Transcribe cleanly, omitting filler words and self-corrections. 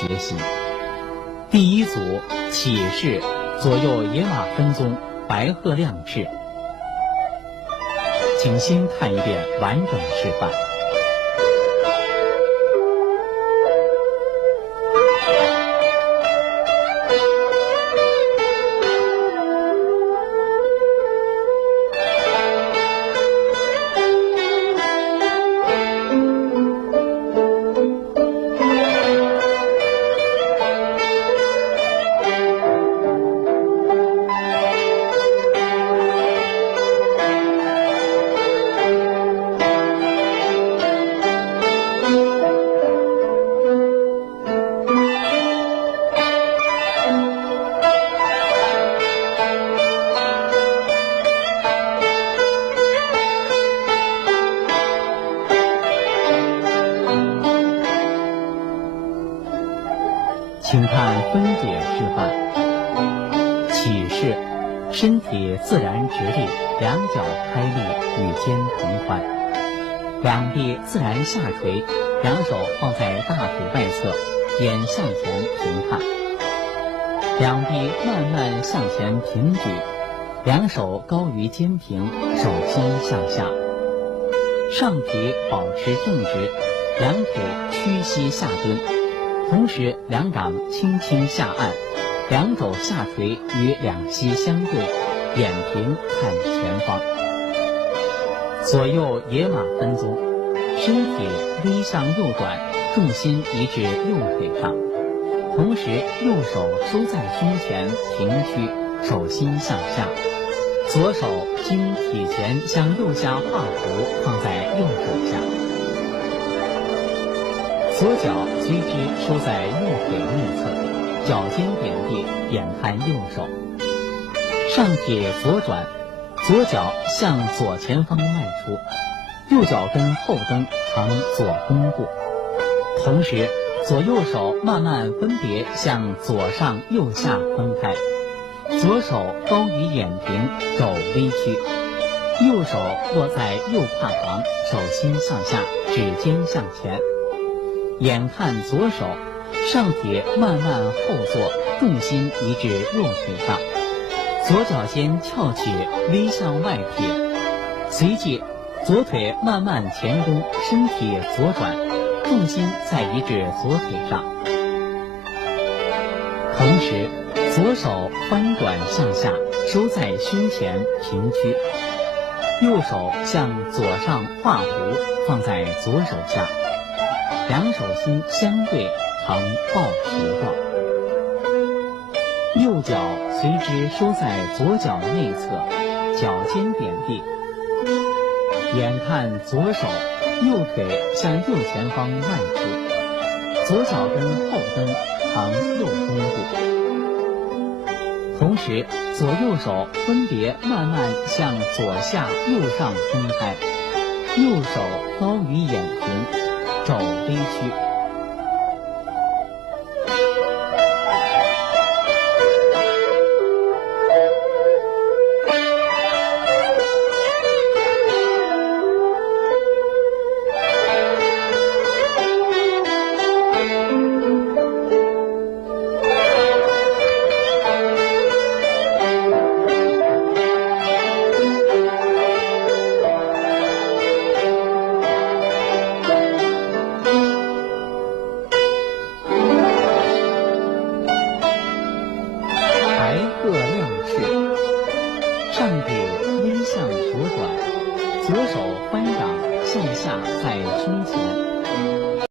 学习。第一组起士左右野马分鬃，白鹤亮翅。请先看一遍完整示范。请看分解示范。起士，身体自然直立，两脚开立，与肩同宽，两臂自然下垂，两手放在大腿外侧，眼向前平看，两臂慢慢向前平举，两手高于肩平，手心向下，上体保持正直，两腿屈膝下蹲，同时两掌轻轻下按，两肘下垂与两膝相对，眼平看前方。左右野马分鬃，身体微向右转，重心移至右腿上，同时右手收在胸前平屈，手心向下，左手经体前向右下画弧放在右手下，左脚随之收在右腿内侧，脚尖点地，眼看右手，上体左转，左脚向左前方迈出，右脚跟后蹬呈左弓步，同时左右手慢慢分别向左上右下分开，左手高于眼平，肘微屈，右手握在右胯旁，手心向下，指尖向前，眼看左手，上体慢慢后坐，重心移至右腿上，左脚尖翘起微向外撇，随即左腿慢慢前弓，身体左转，重心再移至左腿上，同时左手翻转向下，收在胸前平屈，右手向左上画弧放在左手下，两手心相对呈抱球状，右脚随之收在左脚内侧，脚尖点地，眼看左手，右腿向右前方外出，左脚跟后蹬呈右弓步，同时左右手分别慢慢向左下右上分开，右手高于眼平，肘微屈。白鹤亮翅，上臂微向左转，左手翻掌向下在胸前，